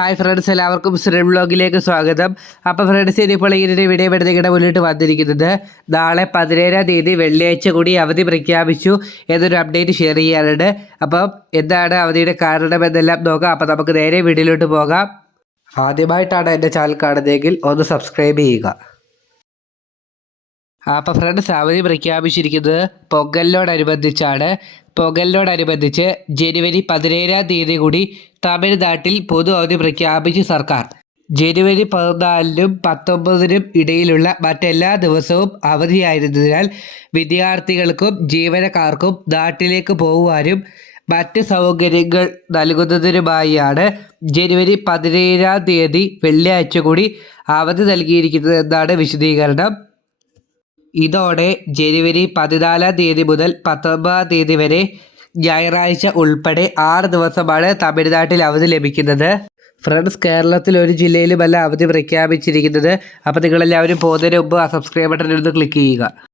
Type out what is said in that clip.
Hi friends എല്ലാവർക്കും ശ്രീ വ്ളോഗിലേക്ക് സ്വാഗതം. അപ്പോൾ ഫ്രണ്ട്സ് ഇനിയിപ്പോൾ ഇങ്ങനെ വീഡിയോ എടുത്തിങ്ങനെ മുന്നിട്ട് വന്നിരിക്കുന്നത് നാളെ പതിനേഴാം തീയതി വെള്ളിയാഴ്ച കൂടി അവധി പ്രഖ്യാപിച്ചു എന്നൊരു അപ്ഡേറ്റ് ഷെയർ ചെയ്യാനുണ്ട്. അപ്പം എന്താണ് അവധിയുടെ കാരണം എന്നെല്ലാം നോക്കാം. അപ്പോൾ നമുക്ക് നേരെ വീഡിയോയിലോട്ട് പോകാം. ആദ്യമായിട്ടാണ് എന്റെ ചാനൽ കാണുന്നതെങ്കിൽ ഒന്ന് സബ്സ്ക്രൈബ് ചെയ്യുക. അപ്പോൾ ഫ്രണ്ട്സ് അവധി പ്രഖ്യാപിച്ചിരിക്കുന്നത് പൊങ്കലിനോടനുബന്ധിച്ചാണ്. പൊങ്കലിനോടനുബന്ധിച്ച് ജനുവരി പതിനേഴാം തീയതി കൂടി തമിഴ്നാട്ടിൽ പൊതു അവധി പ്രഖ്യാപിച്ചു സർക്കാർ. ജനുവരി പതിനാലിനും പത്തൊമ്പതിനും ഇടയിലുള്ള മറ്റെല്ലാ ദിവസവും അവധിയായിരുന്നതിനാൽ വിദ്യാർത്ഥികൾക്കും ജീവനക്കാർക്കും നാട്ടിലേക്ക് പോകുവാനും മറ്റ് സൗകര്യങ്ങൾ നൽകുന്നതിനുമായാണ് ജനുവരി പതിനേഴാം തീയതി വെള്ളിയാഴ്ച കൂടി അവധി നൽകിയിരിക്കുന്നത് എന്നാണ് വിശദീകരണം. ഇതോടെ ജനുവരി പതിനാലാം തീയതി മുതൽ പത്തൊമ്പതാം തീയതി വരെ ഞായറാഴ്ച ഉൾപ്പെടെ ആറ് ദിവസമാണ് തമിഴ്നാട്ടിൽ അവധി ലഭിക്കുന്നത്. ഫ്രണ്ട്സ് കേരളത്തിൽ ഒരു ജില്ലയിലുമല്ല അവധി പ്രഖ്യാപിച്ചിരിക്കുന്നത്. അപ്പോൾ നിങ്ങളെല്ലാവരും പോകുന്നതിന് മുമ്പ് ആ സബ്സ്ക്രൈബ് ബട്ടൺ ഒന്ന് ക്ലിക്ക് ചെയ്യുക.